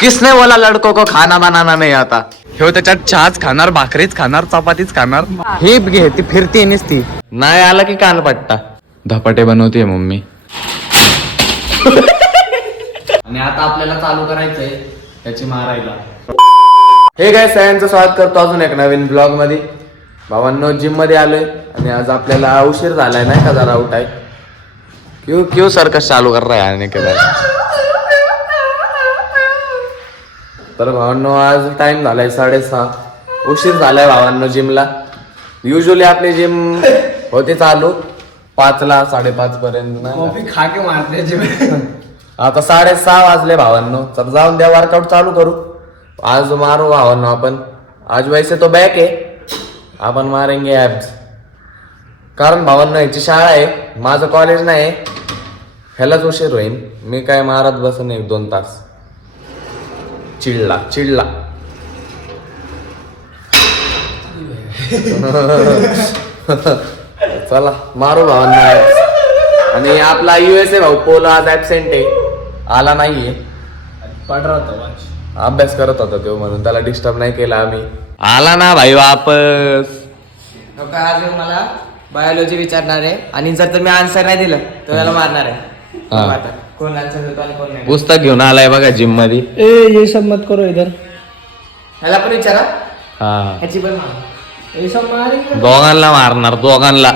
किसने बोला लड़कों को खाना बनाना नहीं आता? हे त्याच्यात चहाच खाणार, भाकरीच खाणार, चपातीच खाणार. ही घे ती फिरती नुसती. नाही आला की कान पट्टा. धपाटे बनवते मम्मी. आणि आता आपल्याला चालू करायचंय त्याची मारायला. हे काय सगळ्यांचं स्वागत करतो अजून एक नवीन ब्लॉग मध्ये. भावांनो जिम मध्ये आलोय आणि आज आपल्याला उशीर झालाय नाही का जरा आउट आहे. क्यों सर्कस चालू कर रहा है आने के बाद. तर भावांनो आज टाइम झालाय 6:30. उशीर झालाय भावांनो जिमला. युजली आपली जिम होते चालू 5ला 5:30 पर्यंत. खा के मारते जिम. आता 6:30 वाजले भावांनो. तर जाऊन द्या वर्कआउट चालू करू. आज मारू भावांनो आपण. आज वैसे तो बॅक आहे, आपण मारेंगे ॲब्स. कारण भावांनो याची शाळा आहे, माझं कॉलेज नाही. ह्यालाच उशीर होईल. मी काय मारत बसन 1-2 तास. चिडला चला मारू भावांनो ॲब्स. आणि आपला USA भाऊ पोलो आज ऍबसेंट आहे, आला नाहीये. अभ्यास करत होता तो, म्हणून त्याला डिस्टर्ब नाही केला आम्ही. आला ना भाई वापस. आज मला बायोलॉजी विचारणार आहे आणि जर मी आन्सर नाही दिलं तर त्याला मारणार आहे. कोण आन्सर देतो आणि कोण नाही. पुस्तक घेऊन आलाय बघा जिम मध्ये. ये सब मत करो इधर. ह्याला पण विचारा. हा ह्याची पण मार. ये सब मारेंगे. दोघांना मारणार, दोघांना.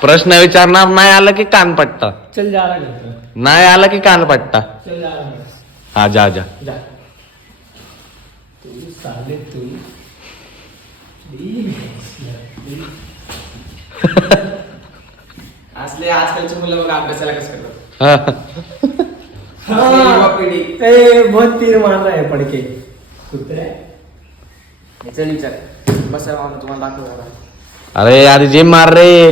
प्रश्न विचारणार, नाही आला की कान पट्टा. चल जा रहा है. नाही आला की कान पट्टा. चल जा रहा है. हा जा जा. तू साले तू. असले आजकालची मुलं बघा अभ्यासाला कसं करतात. युवा पिढी बहुत तीर मार रहा है पडके. चल विचार. बस तुम्हाला दाखव. अरे यार जिम मार रे.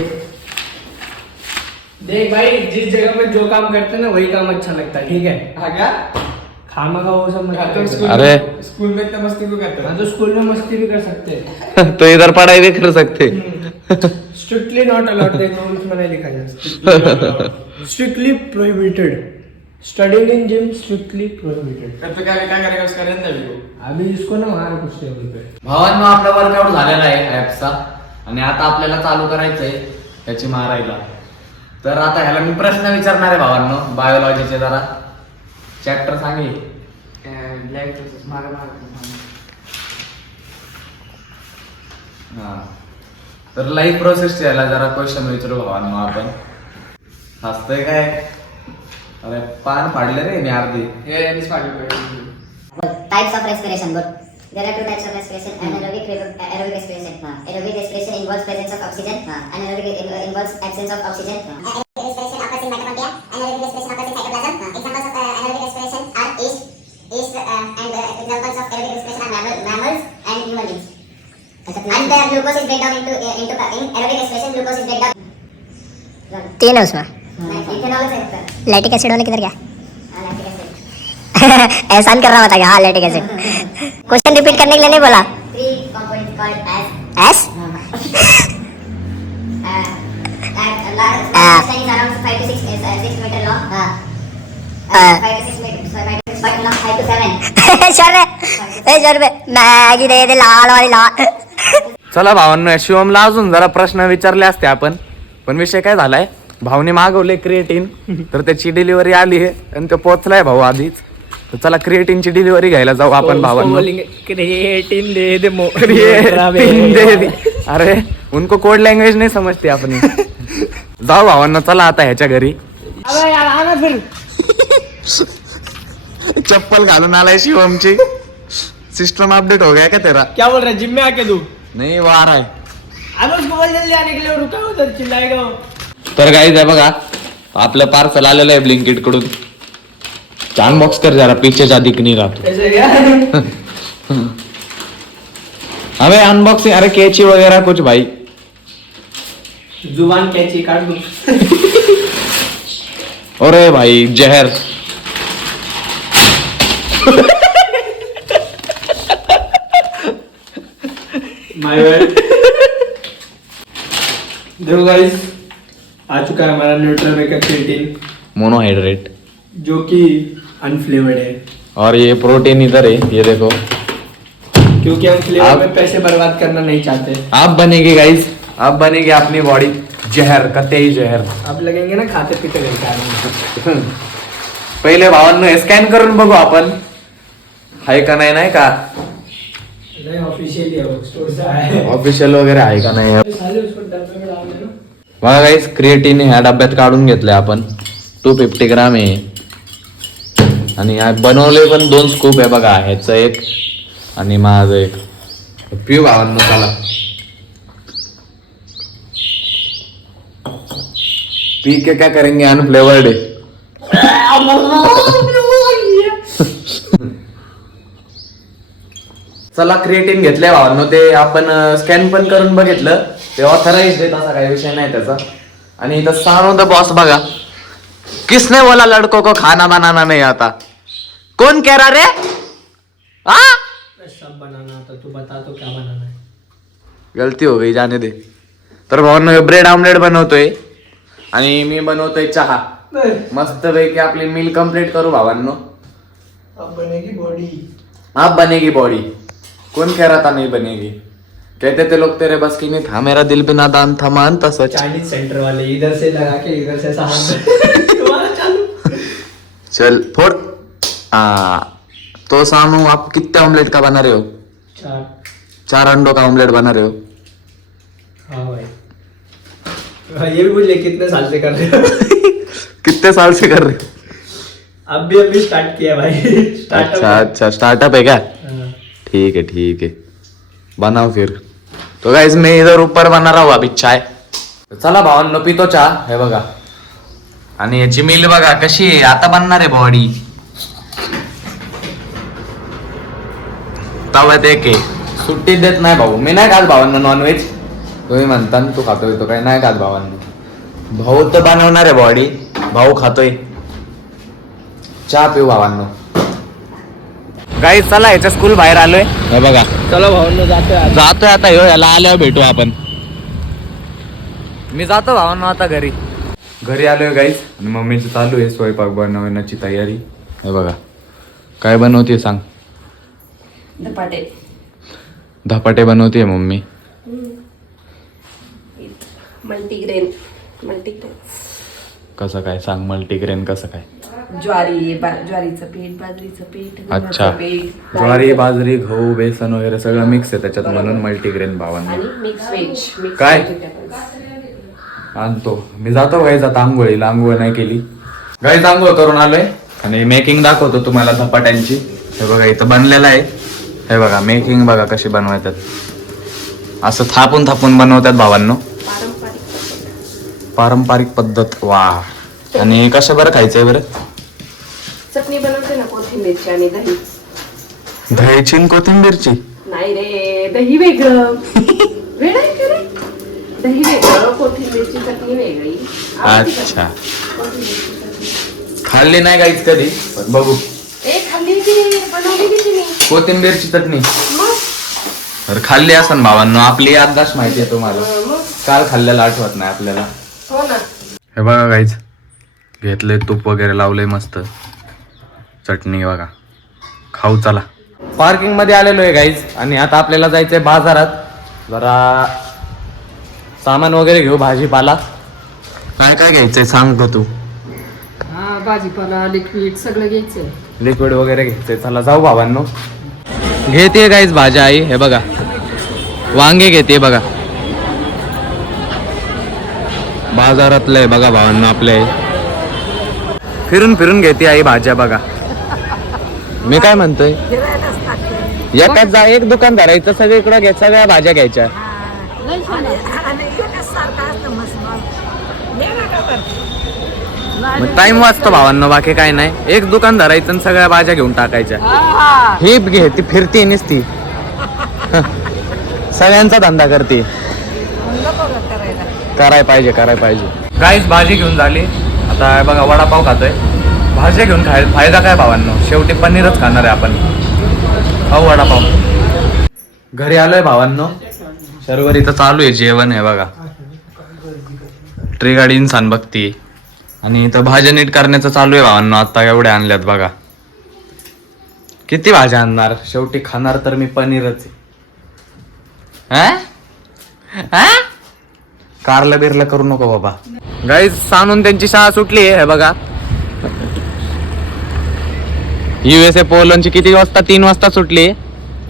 देख भाई, जिस जगह पे जो काम करते हैं ना वही काम अच्छा लगता है. ठीक है. हाँ क्या खामा का वो सब मत. अरे स्कूल में इतना मस्ती क्यों करते हैं? तो स्कूल में मस्ती भी कर सकते हैं. तो इधर पढ़ाई भी कर सकते. Strictly not allowed. रूल्स में नहीं लिखा है. Strictly prohibited. Studying in gym strictly prohibited. तो क्या करेगा उसका रहने दो. अभी इसको ना मार कुछ टेबल पे. भावांनो आपला वर्कआउट झालेला आहे ऍपचा आणि आता आपल्याला चालू करायचंय त्याची मारायला. तर आता ह्याला मी प्रश्न विचारणार आहे भावांनो बायोलॉजीचे. जरा चॅप्टर सांगे. हा तर लाईफ प्रोसेस याला जरा क्वेश्चन विचारू भावांनो आपण. हसतोय काय? अरे पान फाडले रे मी अर्धी. Types of respiration. Good. There are two types of respiration: anaerobic, aerobic respiration. Aerobic respiration involves presence of oxygen. Anaerobic involves absence of oxygen. Aerobic respiration occurs in mitochondria. Anaerobic respiration occurs in cytoplasm. Examples of anaerobic respiration are yeast, and examples of aerobic respiration are mammals and human beings. And the glucose is break down into in aerobic respiration. Glucose is break down. 3 है उसमें. Ethanol से होता है. Lactic acid वाला किधर गया? Lactic acid. एहसान कर रहा था. हाँ लैक्टिक एसिड. क्वेश्चन रिपीट करने के लिए नहीं बोला. 3 components called as S lifespan is around 5 to 6 meter long. 5 to 6 meter, but not 5 to 7. शर मॅगी दे दे लाल वाली लाल. चला भावांनो शिवमला अजून जरा प्रश्न विचारले असते आपण, पण विषय काय झालाय, भाऊने मागवले क्रिएटिन. तर त्याची डिलिव्हरी आली आहे आणि तो पोहोचलाय भाऊ आधीच. तर चला क्रिएटिनची डिलिव्हरी घ्यायला जाऊ आपण भावांनो. क्रिएटिन दे दे. क्रिएटिन दे दे. अरे उनको कोड लँग्वेज नाही समजते आपण. जाऊ भावांनो चला आता ह्याच्या घरी. अबे यार आना फिर. चप्पल घालून आलाय शिवमची. सिस्टम अपडेट हो गया क्या तेरा? क्या बोल रहा है? जिम में आके तू. नाही वो आ रहा है. अरे उसको बोल जल्दी आने के लिए. रुका उधर चिल्लाएगा. तर गाईज आहे बघा आपलं पार्सल आलेलं आहे ब्लिंकिट कडून. अनबॉक्स कर जरा, पीछे जा दिख नहीं रहा तू. ऐसे क्या? अबे अनबॉक्सिंग, अरे कैची वगैरह कुछ भाई. जुबान कैची काट दूं. अरे भाई जहर. माय वर्ड. देखो गाइस, आ चुका है हमारा न्यूट्रल मेकअप क्रिएटिन. मोनोहाइड्रेट. जो कि अनफ्लेवर्ड है, और ये प्रोटीन इधर है, ये देखो। क्योंकि हम फ्लेवर आप- में पैसे बर्बाद करना नहीं चाहते। आप बनेगी गाइस, आप बनेगी अपनी बॉडी जहर, कतई जहर। अब लगेंगे ना खाते पीते घंटा। पहिले भावांनो स्कॅन करून बघू आपण आहे का नाही, नाही का नहीं ऑफिशियली है वो, स्टोर से आया है। ऑफिशियल वगैरे आहे का नाही। साले उसको डब्बे में डाल देना। बघा गाईस, क्रिएटिन ह्या डब्यात काढून घेतलंय आपण, 250 ग्राम आहे आणि बनवले पण 2 स्कूप आहे बघा, ह्याचं एक आणि माझं एक। पिऊ भावांनो चला, पी के क्या करेंगे, अनफ्लेवर्ड है। चला क्रिएटिन घेतलंय भावांनो, ते आपण स्कॅन पण करून बघितलं, ते ऑथराइज आहे, तसा काही विषय नाही त्याचा। आणि इथं सानो द बॉस बघा, किसने बोला लड़कों को खाना बनाना नहीं आता, कौन कह रहा रे? हाँ सब बनाना आता, तू बता तो क्या बनाना है। गलती हो गई, जाने दे। तर भावांनो ब्रेड ऑमलेट बनवतोय आणि मी बनवतोय चहा। मस्त पैकी आपली मील कंप्लीट करू भावांनो। अब बनेगी बॉडी। आप बनेगी बॉडी, कौन कह रहा था नहीं बनेगी, कहते थे लोग तेरे बस की नहीं था, मेरा दिल भी नादान था, मानता सच। चाइनीज सेंटर वाले इधर से लगा के इधर से ऐसा हाथ तुम्हारा चालू। चल फोड़। तो सानू आप कितने ऑमलेट का बना रहे हो? 4 अंडों का ऑमलेट बना रहे हो? हाँ भाई। हाँ, ये भी बोलिए कितने साल से कर रहे हो? कितने साल से कर रहे हो? अभी स्टार्ट किया भाई। अच्छा अच्छा, स्टार्टअप है क्या? ठीक है ठीक है, बनाओ फिर। तो गाइस मैं इधर ऊपर बना रहा हूँ अभी चाय। चला भावांनो पितो चहा, हे बघा। आणि याची मिल बघा कशी आहे, आता बनणार आहे बॉडी। तव्यात एक आहे, सुट्टी देत नाही भाऊ, मी नाही खात भावांनो नॉनव्हेज। तुम्ही म्हणता ना तू खातोय, तो काही नाही खात भावांनो। भाऊ तर बनवणार आहे बॉडी, भाऊ खातोय। चहा पिऊ भावांनो। गाईस चला, याच्या स्कूल बाहेर आलोय, हे बघा। चलो भावनो जातोय आता, ह्यो याला आल्यावर भेटू आपण। मी जातो भावांनो आता घरी आलोय गाईस, आणि मम्मीची चालू आहे स्वयंपाक बनवण्याची तयारी। हे बघा काय बनवते सांग। धपाटे बनवते मम्मी। मल्टीग्रेन कसं काय सांग, मल्टीग्रेन कसं काय? ज्वारीचं पीठ, बाजरीचं पीठ, अच्छा, गव्हाचं पीठ, ज्वारी बाजरी गहू बेसन वगैरे सगळं मिक्स आहे त्याच्यात, म्हणून मल्टीग्रेन भावांनो। आणि मिक्स व्हेज। काय? आणतो मी, जातो गाईज आता आंघोळीला, आंघोळ नाही केली गाईज, आंघोळ करून आलोय आणि मेकिंग दाखवतो तुम्हाला धपाट्यांची। हे बघा इथं बनलेलं आहे, हे बघा मेकिंग बघा कशी बनवतात, असं थापून थापून बनवतात भावांनो, पारंपरिक पद्धत। वा, आणि कसं बरं खायचंय बरं? चटणी बनवते ना कोथिंबीरची आणि दही। दह्याची आणि कोथिंबीरची? नाही रे, दही वेगळं वेळ आहे का रे? दही वेगळं, कोथिंबीरची चटणी वेगळी। अच्छा, कोथिंबीरची चटणी खाल्ली नाही गाईज कधी, पण बघू। खाल्ली की बनवली की तुम्ही? कोथिंबीरची चटणी मग तर खाल्ली असन भावांनो, आपली याददाश्त माहिती आहे तुम्हाला, मग काल खाल्लेलं आठवत नाही आपल्याला। हो ना। हे बघा गाईज, घेतले तूप वगैरे लावले मस्त, चटणी बघा, खाऊ चला। पार्किंग मध्ये आलेलो आहे गाईज, आणि आता आपल्याला जायचंय बाजारात, जरा सामान वगैरे घेऊ, भाजीपाला। काय काय घ्यायचंय सांग ग तू? हा, भाजीपाला, लिक्विड सगळं घ्यायचंय, लिक्विड वगैरे घ्यायचंय, चला जाऊ भावांनो। घेते गाईज भाज्या आई, हे बघा वांगे घेते बघा, बाजारातलं आहे बघा भावांनो आपले। फिरून फिरून घेते आई भाज्या बघा। मी काय म्हणतोय, एक दुकान धरायचं, सगळीकडे घ्या, सगळ्या भाज्या घ्यायच्या। टाइम वाचतो भावांनो, बाकी काय नाही, एक दुकान धरायचं आणि सगळ्या भाज्या घेऊन टाकायच्या। ही घे, ती फिरते नुसती, सगळ्यांचा धंदा करते, कराय पाहिजे गाईस। भाजी घेऊन झाली, आता बघा वडापाव खातोय, भाज्या घेऊन फायदा काय भावांनो, शेवटी पनीरच खाणार आहे आपण। खाऊ वडापाव। घरी आलोय भावांनो, सर्वर इथं चालू आहे जेवण, आहे बघा, ट्री गाडी इन्सान बघती आणि इथं भाज्या नीट करण्याचं चालू आहे भावांनो. आता एवढ्या आणल्यात बघा. किती भाज्या आणणार, शेवटी खाणार तर मी पनीरच आहे. कारला बिरला करू नको बाबा. गाईज सांगून त्यांची शाळा सुटली आहे. हे बघा USA पोलंडची किती वाजता, 3 वाजता सुटली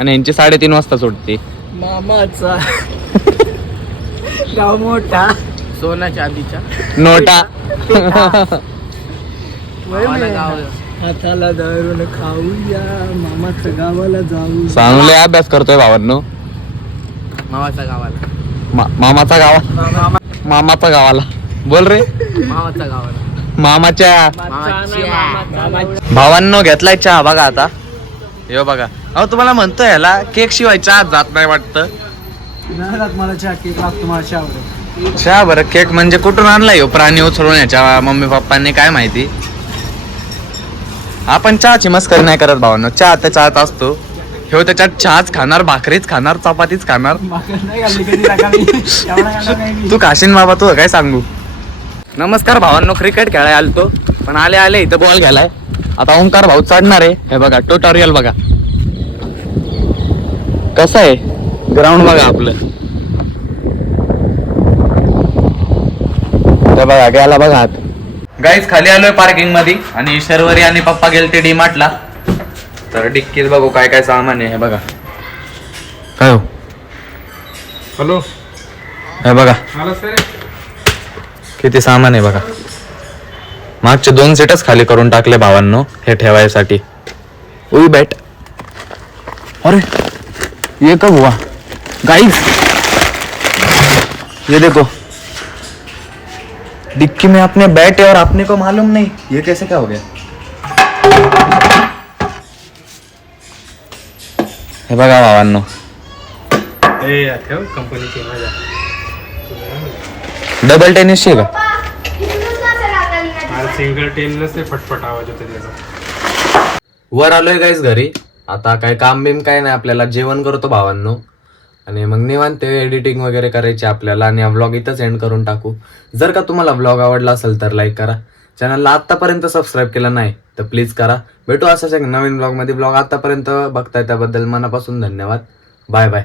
आणि यांची 3:30 वाजता सुटते. मामाचा गाव मोठा, सोना चांदीचा नोटा हाताला धरून खाऊया, मामाच्या गावाला जाऊ. चांगले अभ्यास करतोय भावांनो. मामाच्या गावाला, मामाचा गावाला बोल रे. मामाच्या गावाला, मामाच्या भावांनो घेतलाय चहा बघा. आता हे बघा. अहो तुम्हाला म्हणतोय ह्याला केक शिवाय चहा जात नाही वाटतं. मला चहा केक लागतो, मला चहा आवडतो. चहा बरं, केक म्हणजे कुठून आणलाय हो? प्राणी उचलून याच्या मम्मी पप्पांनी, काय माहिती. आपण चहाची मस्करी नाही करत भावांनो. चहा त्या चहात असतो. हे त्याच्यात चहाच खाणार, भाकरीच खाणार, चपातीच खाणार. तू खाशीन बाबा, तू काय सांगू. नमस्कार भावांनो, क्रिकेट खेळायला आलतो पण आले इथं बॉल घ्यायलाय. आता ओंकार भाऊ चढणार आहे. हे बघा ट्युटोरियल बघा कसं आहे ग्राउंड बघा आपलं. ते बघा गेला बघा आत. गाईज खाली आलोय पार्किंग मध्ये आणि शर्वरी आणि पप्पा गेलते डीमार्टला. तर डिक्कीत बघू काय काय सामान आहे. हे बघा काय हो. हॅलो, हे बघा मला सर किती सामान आहे बघा. मागचे 2 सीटच खाली करून टाकले भावांनो हे ठेवायसाठी. उई बॅट. अरे ये कब हुआ गाइस, ये देखो डिक्की में अपने बैट है और अपने को मालूम नहीं. ये कैसे क्या हो गया. हे बघा भावांनो. ठेव कंपनीची माझ्या डबल टेनिसची आहे का. सिंगल टेनच ते फटफट आवाज होता त्याचा. वर आलोय गाईस घरी. आता काय काम बिम काय नाही, आपल्याला जेवण करतो भावांनो आणि मग निवांत ते एडिटिंग वगैरे करायचे आपल्याला आणि हा व्लॉग इथंच एंड करून टाकू. जर का तुम्हाला व्लॉग आवडला असेल तर लाईक करा. चॅनलला आत्तापर्यंत सबस्क्राईब केलं नाही तर प्लीज करा. भेटू असाच एक नवीन व्लॉगमध्ये. व्लॉग आत्तापर्यंत बघताय त्याबद्दल मनापासून धन्यवाद. Bye bye.